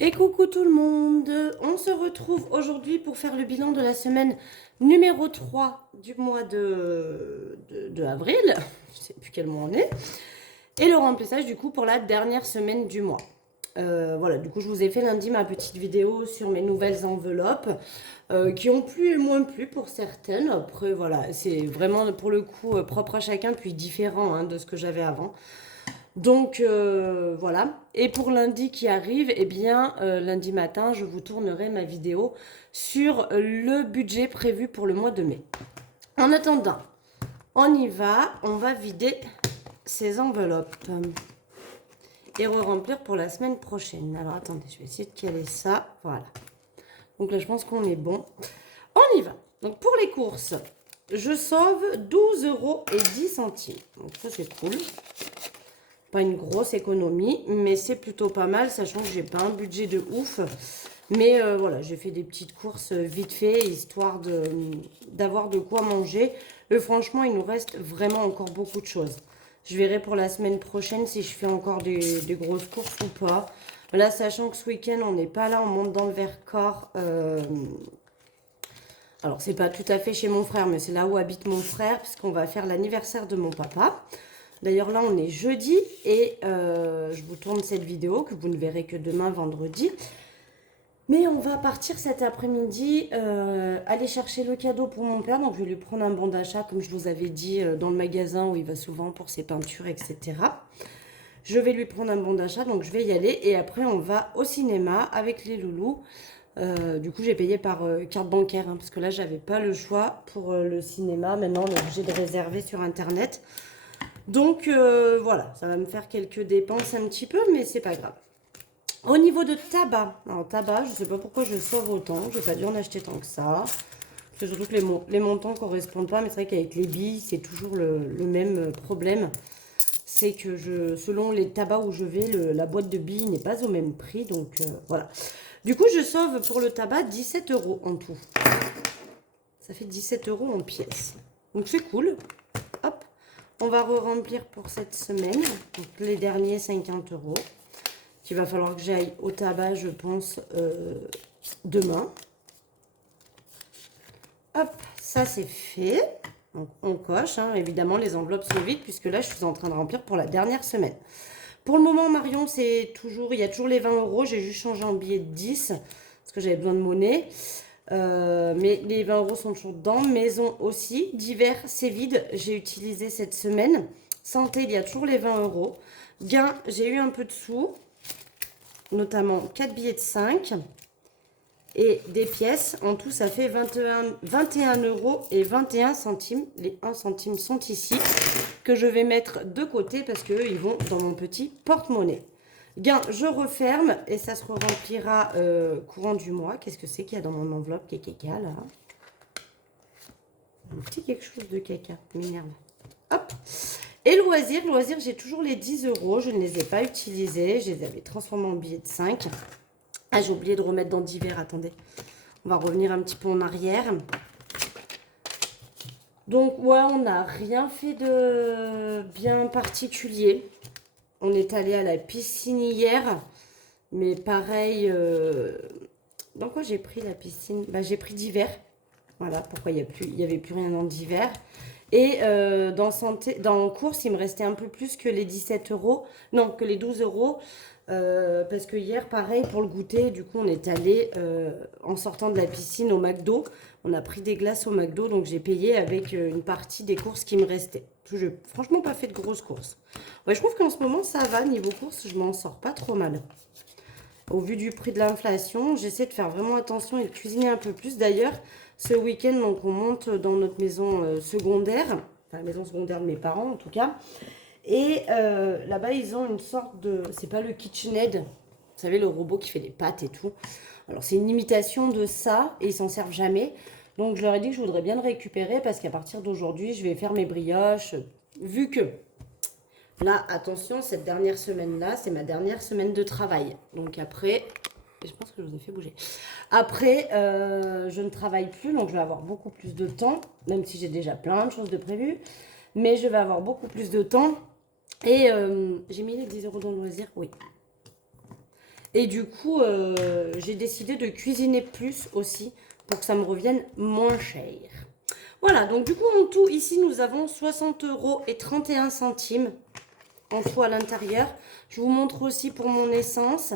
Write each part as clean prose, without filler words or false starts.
Et coucou tout le monde, on se retrouve aujourd'hui pour faire le bilan de la semaine numéro 3 du mois de avril, je sais plus quel mois on est, et le remplissage du coup pour la dernière semaine du mois. Voilà, du coup je vous ai fait lundi ma petite vidéo sur mes nouvelles enveloppes qui ont plu et moins plu pour certaines. Après voilà, c'est vraiment pour le coup propre à chacun puis différent hein, de ce que j'avais avant. Donc voilà. Et pour lundi qui arrive, eh bien lundi matin, je vous tournerai ma vidéo sur le budget prévu pour le mois de mai. En attendant, on va vider ces enveloppes et re-remplir pour la semaine prochaine. Alors attendez, je vais essayer de caler ça. Voilà. Donc là, je pense qu'on est bon. On y va. Donc pour les courses, je sauve 12,10 €. Donc ça, c'est cool. Pas une grosse économie, mais c'est plutôt pas mal, sachant que j'ai pas un budget de ouf. Mais voilà, j'ai fait des petites courses vite fait, histoire d'avoir de quoi manger. Et franchement, il nous reste vraiment encore beaucoup de choses. Je verrai pour la semaine prochaine si je fais encore des grosses courses ou pas. Là, sachant que ce week-end, on n'est pas là, on monte dans le Vercors. Alors, c'est pas tout à fait chez mon frère, mais c'est là où habite mon frère, puisqu'on va faire l'anniversaire de mon papa. D'ailleurs, là, on est jeudi et je vous tourne cette vidéo que vous ne verrez que demain, vendredi. Mais on va partir cet après-midi, aller chercher le cadeau pour mon père. Donc, je vais lui prendre un bon d'achat, comme je vous avais dit, dans le magasin où il va souvent pour ses peintures, etc. Je vais lui prendre un bon d'achat, donc je vais y aller. Et après, on va au cinéma avec les loulous. Du coup, j'ai payé par carte bancaire, hein, parce que là, j'avais pas le choix pour le cinéma. Maintenant, on est obligé de réserver sur Internet. Donc voilà, ça va me faire quelques dépenses un petit peu, mais c'est pas grave. Au niveau de tabac, alors tabac, je sais pas pourquoi je sauve autant, j'ai pas dû en acheter tant que ça. C'est surtout que les montants correspondent pas, mais c'est vrai qu'avec les billes, c'est toujours le même problème. C'est que selon les tabacs où je vais, la boîte de billes n'est pas au même prix, donc voilà. Du coup, je sauve pour le tabac 17 € en tout. Ça fait 17 € en pièces. Donc c'est cool. Hop. On va re-remplir pour cette semaine. Donc les derniers 50 €. Qu'il va falloir que j'aille au tabac, je pense, demain. Hop, ça c'est fait. Donc on coche, hein. Évidemment les enveloppes sont vides puisque là je suis en train de remplir pour la dernière semaine. Pour le moment Marion, il y a toujours les 20 €. J'ai juste changé en billet de 10 parce que j'avais besoin de monnaie. Mais les 20 € sont toujours dedans. Maison aussi. Divers, c'est vide. J'ai utilisé cette semaine. Santé, il y a toujours les 20 €. Gain, j'ai eu un peu de sous. Notamment 4 billets de 5. Et des pièces. En tout, ça fait 21 € et 21 centimes. Les 1 centime sont ici. Que je vais mettre de côté parce qu'ils vont dans mon petit porte-monnaie. Gain, je referme et ça se remplira courant du mois. Qu'est-ce que c'est qu'il y a dans mon enveloppe qui est caca là? Un petit quelque chose de caca, m'énerve. Hop. Et loisirs, j'ai toujours les 10 €. Je ne les ai pas utilisés. Je les avais transformés en billets de 5. Ah, j'ai oublié de remettre dans divers. Attendez. On va revenir un petit peu en arrière. Donc, ouais, on n'a rien fait de bien particulier. On est allé à la piscine hier. Mais pareil, dans quoi j'ai pris la piscine? Bah, j'ai pris d'hiver. Voilà, pourquoi il n'y avait plus rien dans d'hiver. Et dans course, il me restait un peu plus que les 17 €. Non, que les 12 €. Parce que hier, pareil, pour le goûter, du coup, on est allé, en sortant de la piscine au McDo. On a pris des glaces au McDo, donc j'ai payé avec une partie des courses qui me restaient. Je n'ai franchement pas fait de grosses courses. Ouais, je trouve qu'en ce moment, ça va. Niveau courses, je m'en sors pas trop mal. Au vu du prix de l'inflation, j'essaie de faire vraiment attention et de cuisiner un peu plus. D'ailleurs, ce week-end, donc, on monte dans notre maison secondaire, enfin la maison secondaire de mes parents en tout cas. Et là-bas, ils ont une sorte de... C'est pas le KitchenAid, vous savez, le robot qui fait des pâtes et tout. Alors, c'est une imitation de ça et ils s'en servent jamais. Donc, je leur ai dit que je voudrais bien le récupérer parce qu'à partir d'aujourd'hui, je vais faire mes brioches. Vu que là, attention, cette dernière semaine-là, c'est ma dernière semaine de travail. Donc après, je pense que je vous ai fait bouger. Après, je ne travaille plus, donc je vais avoir beaucoup plus de temps, même si j'ai déjà plein de choses de prévues. Mais je vais avoir beaucoup plus de temps. Et j'ai mis les 10 € dans le loisir, oui. Et du coup, j'ai décidé de cuisiner plus aussi pour que ça me revienne moins cher. Voilà, donc du coup, en tout, ici, nous avons 60,31 € en tout à l'intérieur. Je vous montre aussi pour mon essence.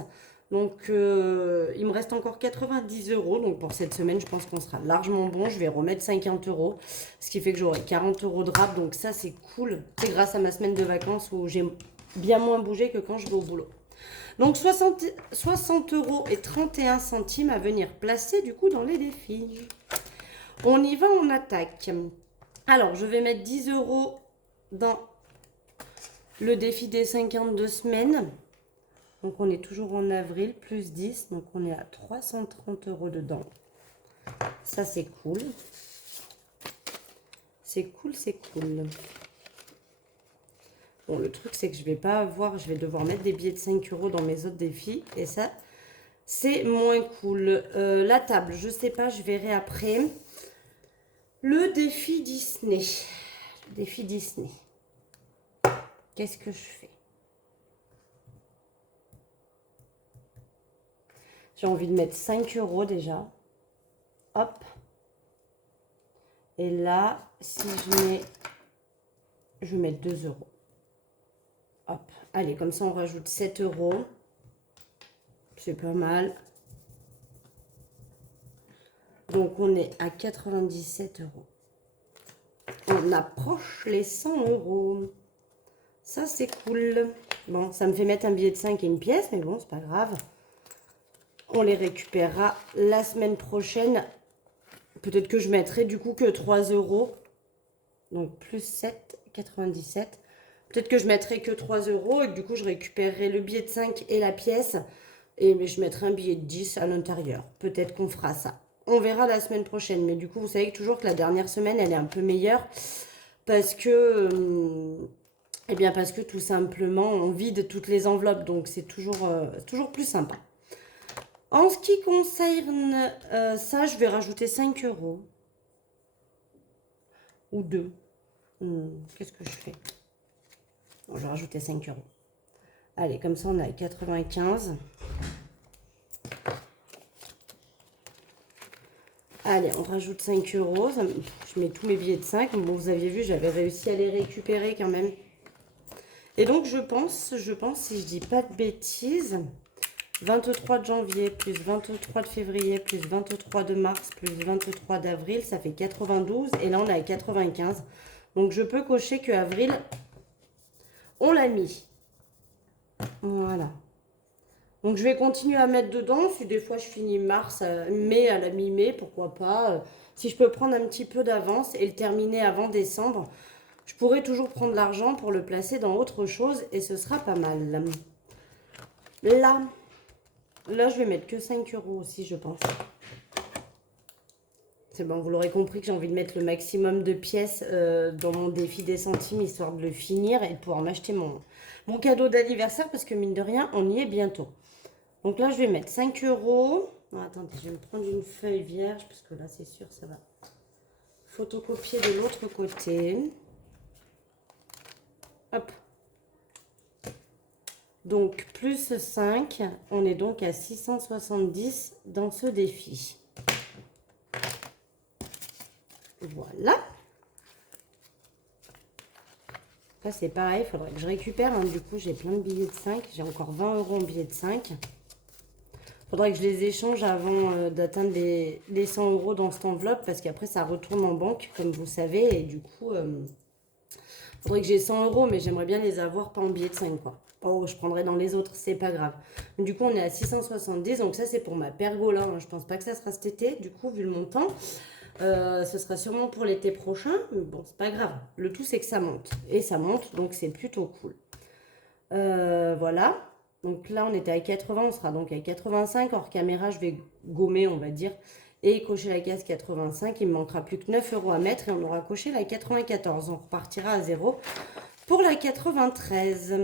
Donc, il me reste encore 90 €. Donc, pour cette semaine, je pense qu'on sera largement bon. Je vais remettre 50 €. Ce qui fait que j'aurai 40 € de rap. Donc, ça, c'est cool. C'est grâce à ma semaine de vacances où j'ai bien moins bougé que quand je vais au boulot. Donc, 60,31 € à venir placer, du coup, dans les défis. On y va, on attaque. Alors, je vais mettre 10 € dans le défi des 52 semaines. Donc, on est toujours en avril, plus 10. Donc, on est à 330 € dedans. Ça, c'est cool. C'est cool, c'est cool. Bon, le truc, c'est que je vais devoir mettre des billets de 5 € dans mes autres défis. Et ça, c'est moins cool. La table, je sais pas, je verrai après. Le défi Disney. Le défi Disney. Qu'est-ce que je fais? J'ai envie de mettre 5 € déjà. Hop. Et là, si je vais mettre 2 €. Hop. Allez, comme ça, on rajoute 7 €. C'est pas mal. Donc, on est à 97 €. On approche les 100 €. Ça, c'est cool. Bon, ça me fait mettre un billet de 5 et une pièce, mais bon, c'est pas grave. On les récupérera la semaine prochaine. Peut-être que je mettrai du coup que 3 €. Donc, plus 7, 97. Peut-être que je mettrai que 3 € et que du coup, je récupérerai le billet de 5 et la pièce. Mais je mettrai un billet de 10 à l'intérieur. Peut-être qu'on fera ça. On verra la semaine prochaine. Mais du coup, vous savez toujours que la dernière semaine, elle est un peu meilleure. Parce que, parce que tout simplement, on vide toutes les enveloppes. Donc, c'est toujours plus sympa. En ce qui concerne ça, je vais rajouter 5 €. Ou 2. Qu'est-ce que je fais? Bon, je vais rajouter 5 €. Allez, comme ça, on a 95. Allez, on rajoute 5 €. Je mets tous mes billets de 5. Bon, vous aviez vu, j'avais réussi à les récupérer quand même. Et donc, je pense, si je dis pas de bêtises, 23 de janvier, plus 23 de février, plus 23 de mars, plus 23 d'avril, ça fait 92. Et là, on est à 95. Donc, je peux cocher que avril, on l'a mis. Voilà. Donc, je vais continuer à mettre dedans. Si des fois, je finis mars, mai à la mi-mai, pourquoi pas. Si je peux prendre un petit peu d'avance et le terminer avant décembre, je pourrais toujours prendre l'argent pour le placer dans autre chose et ce sera pas mal. Là, je vais mettre que 5 € aussi, je pense. C'est bon, vous l'aurez compris que j'ai envie de mettre le maximum de pièces dans mon défi des centimes, histoire de le finir et de pouvoir m'acheter mon cadeau d'anniversaire, parce que mine de rien, on y est bientôt. Donc là, je vais mettre 5 €. Non, attendez, je vais me prendre une feuille vierge, parce que là, c'est sûr, ça va photocopier de l'autre côté. Hop. Donc, plus 5, on est donc à 670 dans ce défi. Voilà. Là, c'est pareil, il faudrait que je récupère. Du coup, j'ai plein de billets de 5. J'ai encore 20 € en billets de 5. Il faudrait que je les échange avant d'atteindre les 100 € dans cette enveloppe, parce qu'après, ça retourne en banque, comme vous savez. Et du coup, il faudrait que j'ai 100 €, mais j'aimerais bien les avoir pas en billets de 5, quoi. Oh, je prendrai dans les autres, c'est pas grave. Du coup, on est à 670. Donc ça, c'est pour ma pergola. Je pense pas que ça sera cet été, du coup, vu le montant. Ce sera sûrement pour l'été prochain. Mais bon, c'est pas grave. Le tout, c'est que ça monte. Et ça monte, donc c'est plutôt cool. Voilà. Donc là, on était à 80. On sera donc à 85. Hors caméra, je vais gommer, on va dire. Et cocher la case 85. Il me manquera plus que 9 € à mettre. Et on aura coché la 94. On repartira à 0. Pour la 93.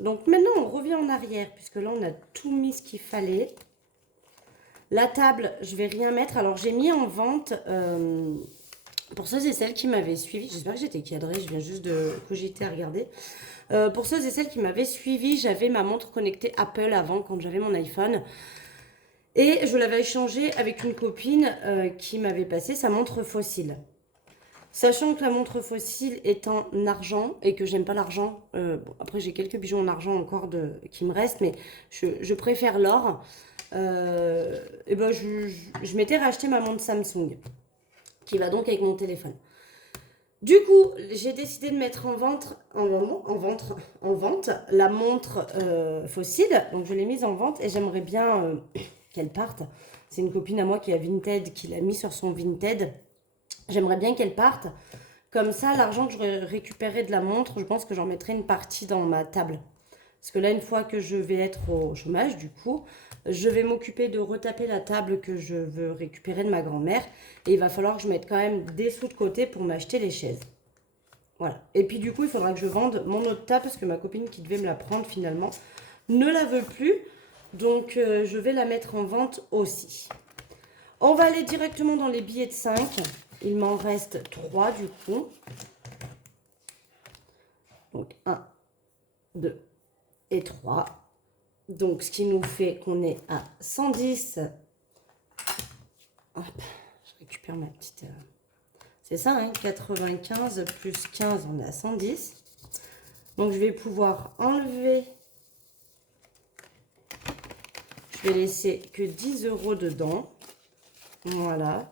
Donc maintenant, on revient en arrière, puisque là, on a tout mis ce qu'il fallait. La table, je vais rien mettre. Alors, j'ai mis en vente Pour ceux et celles qui m'avaient suivi, j'espère que j'étais cadrée, je viens juste de cogiter à regarder. Pour ceux et celles qui m'avaient suivi, j'avais ma montre connectée Apple avant, quand j'avais mon iPhone. Et je l'avais échangée avec une copine qui m'avait passé sa montre fossile. Sachant que la montre fossile est en argent et que j'aime pas l'argent, bon, après j'ai quelques bijoux en argent encore qui me restent, mais je préfère l'or. Et ben je m'étais racheté ma montre Samsung, qui va donc avec mon téléphone. Du coup, j'ai décidé de mettre en vente la montre fossile. Donc je l'ai mise en vente et j'aimerais bien qu'elle parte. C'est une copine à moi qui a Vinted, qui l'a mis sur son Vinted. J'aimerais bien qu'elle parte. Comme ça, l'argent que je récupérerai de la montre, je pense que j'en mettrai une partie dans ma table. Parce que là, une fois que je vais être au chômage, du coup, je vais m'occuper de retaper la table que je veux récupérer de ma grand-mère. Et il va falloir que je mette quand même des sous de côté pour m'acheter les chaises. Voilà. Et puis du coup, il faudra que je vende mon autre table parce que ma copine qui devait me la prendre finalement ne la veut plus. Donc, je vais la mettre en vente aussi. On va aller directement dans les billets de 5. Il m'en reste 3 du coup. Donc 1, 2 et 3. Donc ce qui nous fait qu'on est à 110. Hop, je récupère ma petite... C'est ça, hein, 95 plus 15, on est à 110. Donc je vais pouvoir enlever... Je vais laisser que 10 € dedans. Voilà.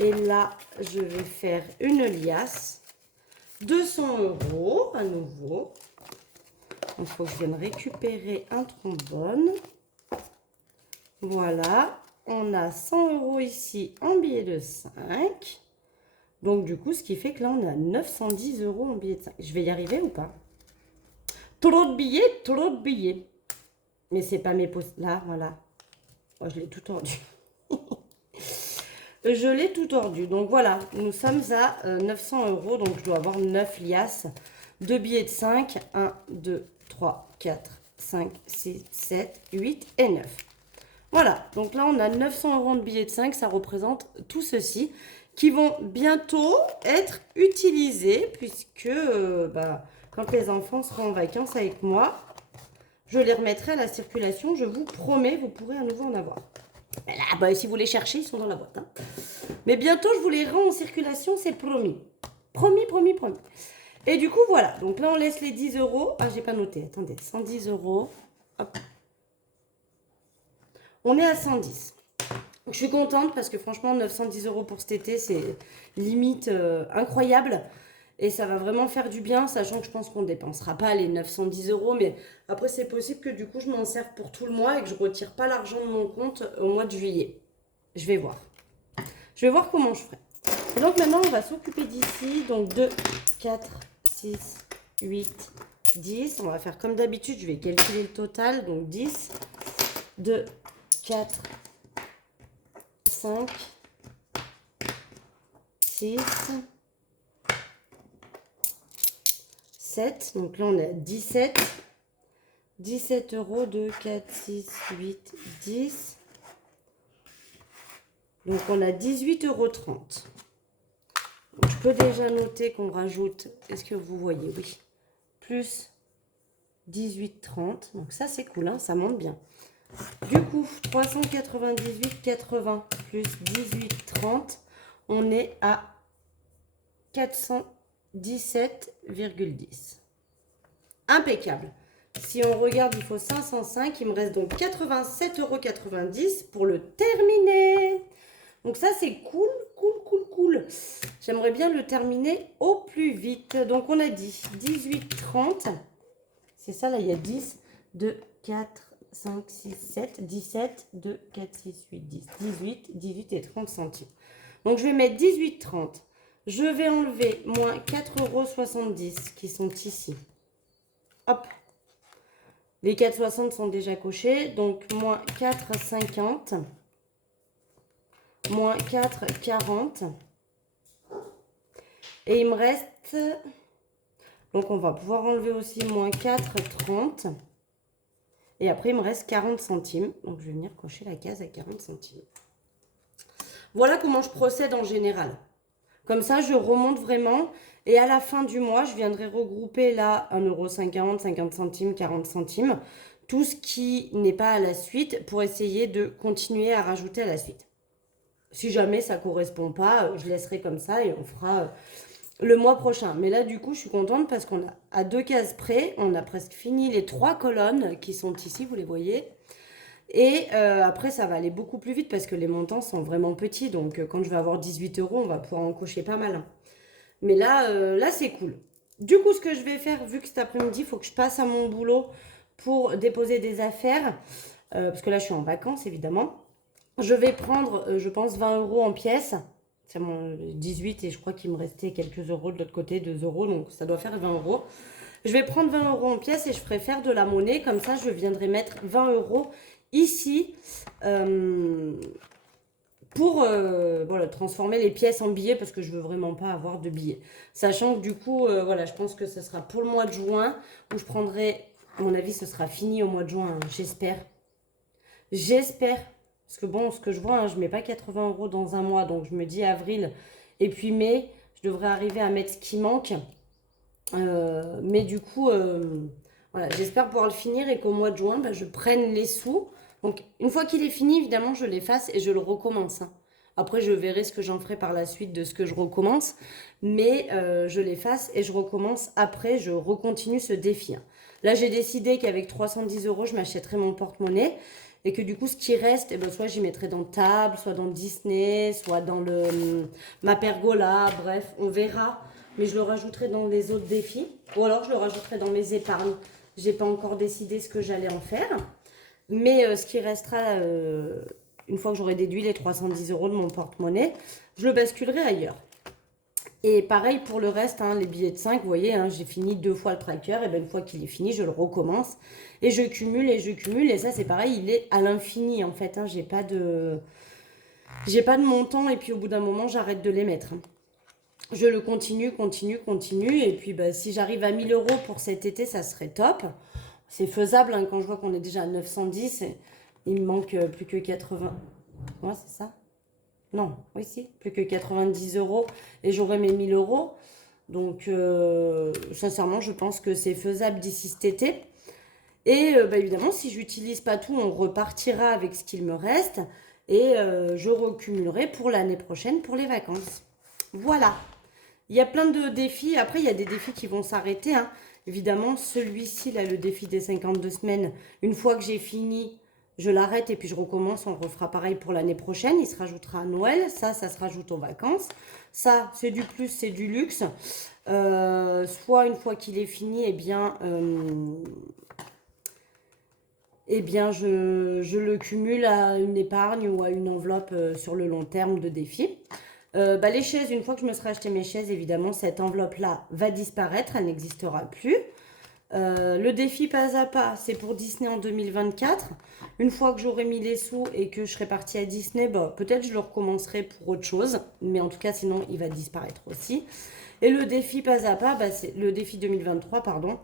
Et là, je vais faire une liasse. 200 € à nouveau. Il faut que je vienne récupérer un trombone. Voilà. On a 100 € ici en billet de 5. Donc, du coup, ce qui fait que là, on a 910 € en billet de 5. Je vais y arriver ou pas? Trop de billets, trop de billets. Mais c'est pas mes postes. Là, voilà. Oh, je l'ai tout tordu. Je l'ai tout tordu. Donc voilà, nous sommes à 900 €. Donc je dois avoir 9 liasses de billets de 5. 1, 2, 3, 4, 5, 6, 7, 8 et 9. Voilà, donc là on a 900 € de billets de 5. Ça représente tout ceci qui vont bientôt être utilisés puisque quand les enfants seront en vacances avec moi, je les remettrai à la circulation. Je vous promets, vous pourrez à nouveau en avoir. Là, si vous les cherchez, ils sont dans la boîte. Hein. Mais bientôt, je vous les rends en circulation, c'est promis. Promis, promis, promis. Et du coup, voilà. Donc là, on laisse les 10 €. Ah, j'ai pas noté. Attendez, 110 €. Hop. On est à 110. Je suis contente parce que franchement, 910 € pour cet été, c'est limite incroyable. Et ça va vraiment faire du bien, sachant que je pense qu'on ne dépensera pas les 910 €. Mais après, c'est possible que du coup, je m'en serve pour tout le mois et que je ne retire pas l'argent de mon compte au mois de juillet. Je vais voir. Je vais voir comment je ferai. Et donc maintenant, on va s'occuper d'ici. Donc 2, 4, 6, 8, 10. On va faire comme d'habitude. Je vais calculer le total. Donc 10, 2, 4, 5, 6... 7. Donc là, on est à 17. 17 €, 2, 4, 6, 8, 10. Donc, on a 18,30 €. Donc, je peux déjà noter qu'on rajoute, est-ce que vous voyez? Oui. Plus 18,30. Donc, ça, c'est cool, hein, ça monte bien. Du coup, 398,80 plus 18,30. On est à 417,10. Impeccable. Si on regarde, il faut 505. Il me reste donc 87,90 € pour le terminer. Donc ça, c'est cool, cool, cool, cool. J'aimerais bien le terminer au plus vite. Donc on a dit 18,30. C'est ça, là, il y a 10, 2, 4, 5, 6, 7, 17, 2, 4, 6, 8, 10, 18, 18 et 30 centimes. Donc je vais mettre 18,30. Je vais enlever moins 4,70 € qui sont ici. Hop. Les 4,60 sont déjà cochés. Donc, moins 4,50. Moins 4,40. Et il me reste... Donc, on va pouvoir enlever aussi moins 4,30. Et après, il me reste 40 centimes. Donc, je vais venir cocher la case à 40 centimes. Voilà comment je procède en général. Comme ça, je remonte vraiment. Et à la fin du mois, je viendrai regrouper là 1,50 €, 50 centimes, 40 centimes. Tout ce qui n'est pas à la suite pour essayer de continuer à rajouter à la suite. Si jamais ça ne correspond pas, je laisserai comme ça et on fera le mois prochain. Mais là, du coup, je suis contente parce qu'on a à 2 cases près, on a presque fini les 3 colonnes qui sont ici, vous les voyez. Et après, ça va aller beaucoup plus vite parce que les montants sont vraiment petits. Donc, quand je vais avoir 18 €, on va pouvoir en cocher pas mal. Mais là c'est cool. Du coup, ce que je vais faire, vu que cet après-midi, il faut que je passe à mon boulot pour déposer des affaires, parce que là, je suis en vacances, évidemment. Je vais prendre, je pense, 20 € en pièces. C'est mon 18 et je crois qu'il me restait quelques euros de l'autre côté, 2 €, donc ça doit faire 20 €. Je vais prendre 20 € en pièces et je ferai faire de la monnaie. Comme ça, je viendrai mettre 20 € ici pour voilà, transformer les pièces en billets parce que je veux vraiment pas avoir de billets. Sachant que du coup, voilà, je pense que ce sera pour le mois de juin où je prendrai, à mon avis, ce sera fini au mois de juin, hein, j'espère. J'espère. Parce que bon, ce que je vois, hein, je mets pas 80 € dans un mois, donc je me dis avril et puis mai, je devrais arriver à mettre ce qui manque. Mais du coup, voilà, j'espère pouvoir le finir et qu'au mois de juin, bah, je prenne les sous. Donc, une fois qu'il est fini, évidemment, je l'efface et je le recommence, hein. Après, je verrai ce que j'en ferai par la suite de ce que je recommence. Mais je l'efface et je recommence après, je recontinue ce défi, hein. Là, j'ai décidé qu'avec 310 €, je m'achèterai mon porte-monnaie. Et que du coup, ce qui reste, eh ben, soit j'y mettrai dans Table, soit dans Disney, soit dans ma pergola. Bref, on verra. Mais je le rajouterai dans les autres défis. Ou alors, je le rajouterai dans mes épargnes. J'ai pas encore décidé ce que j'allais en faire. Mais ce qui restera, une fois que j'aurai déduit les 310 € de mon porte-monnaie, je le basculerai ailleurs. Et pareil pour le reste, hein, les billets de 5, vous voyez, hein, j'ai fini 2 fois le tracker. Et bien une fois qu'il est fini, je le recommence. Et je cumule et je cumule. Et ça, c'est pareil, il est à l'infini en fait, hein. J'ai pas de montant. Et puis au bout d'un moment, j'arrête de les mettre, hein. Je le continue. Et puis bah, si j'arrive à 1000 € pour cet été, ça serait top. C'est faisable, hein, quand je vois qu'on est déjà à 910. Il me manque plus que 80. Ouais, c'est ça? Non, oui, si. Plus que 90 € et j'aurai mes 1000 €. Donc, sincèrement, je pense que c'est faisable d'ici cet été. Et bah, évidemment, si j'utilise pas tout, on repartira avec ce qu'il me reste. Et je recumulerai pour l'année prochaine pour les vacances. Voilà. Il y a plein de défis. Après, il y a des défis qui vont s'arrêter, hein. Évidemment, celui-ci, là, le défi des 52 semaines, une fois que j'ai fini, je l'arrête et puis je recommence. On refera pareil pour l'année prochaine. Il se rajoutera à Noël. Ça se rajoute aux vacances. Ça, c'est du plus, c'est du luxe. Soit une fois qu'il est fini, eh bien, je le cumule à une épargne ou à une enveloppe sur le long terme de défi. Bah, les chaises, une fois que je me serai acheté mes chaises, évidemment, cette enveloppe-là va disparaître, elle n'existera plus. Le défi pas à pas, c'est pour Disney en 2024. Une fois que j'aurai mis les sous et que je serai partie à Disney, bah, peut-être je le recommencerai pour autre chose. Mais en tout cas, sinon, il va disparaître aussi. Et le défi pas à pas, bah, c'est le défi 2023, pardon.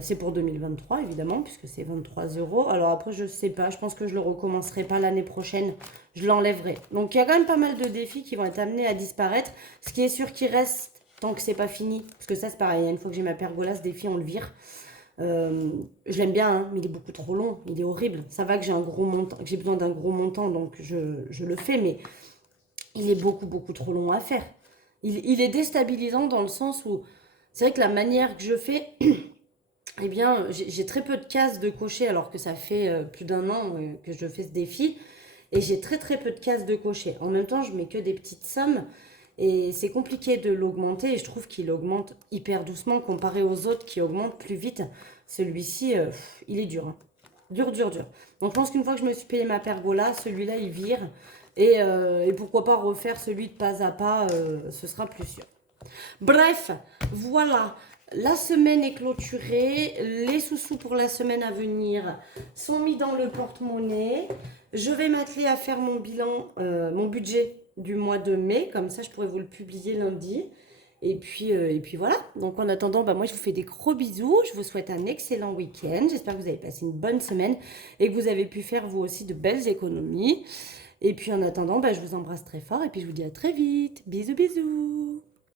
C'est pour 2023, évidemment, puisque c'est 23 €. Alors après, je sais pas, je pense que je le recommencerai pas l'année prochaine. Je l'enlèverai. Donc, il y a quand même pas mal de défis qui vont être amenés à disparaître. Ce qui est sûr qu'il reste tant que c'est pas fini. Parce que ça, c'est pareil. Une fois que j'ai ma pergola, ce défi, on le vire. Je l'aime bien, hein, mais il est beaucoup trop long. Il est horrible. Ça va que j'ai un gros montant, que j'ai besoin d'un gros montant, donc je le fais, mais il est beaucoup trop long à faire. Il est déstabilisant dans le sens où c'est vrai que la manière que je fais, eh bien, j'ai très peu de cases de cocher alors que ça fait plus d'un an que je fais ce défi. Et j'ai très peu de cases de cocher. En même temps, je mets que des petites sommes. Et c'est compliqué de l'augmenter. Et je trouve qu'il augmente hyper doucement comparé aux autres qui augmentent plus vite. Celui-ci, il est dur, hein. Dur. Donc je pense qu'une fois que je me suis payé ma pergola, celui-là, il vire. Et pourquoi pas refaire celui de pas à pas, ce sera plus sûr. Bref, voilà. La semaine est clôturée. Les sous-sous pour la semaine à venir sont mis dans le porte-monnaie. Je vais m'atteler à faire mon bilan, mon budget du mois de mai. Comme ça, je pourrais vous le publier lundi. Et puis voilà. Donc en attendant, bah, moi je vous fais des gros bisous. Je vous souhaite un excellent week-end. J'espère que vous avez passé une bonne semaine et que vous avez pu faire vous aussi de belles économies. Et puis en attendant, bah, je vous embrasse très fort et puis je vous dis à très vite. Bisous, bisous.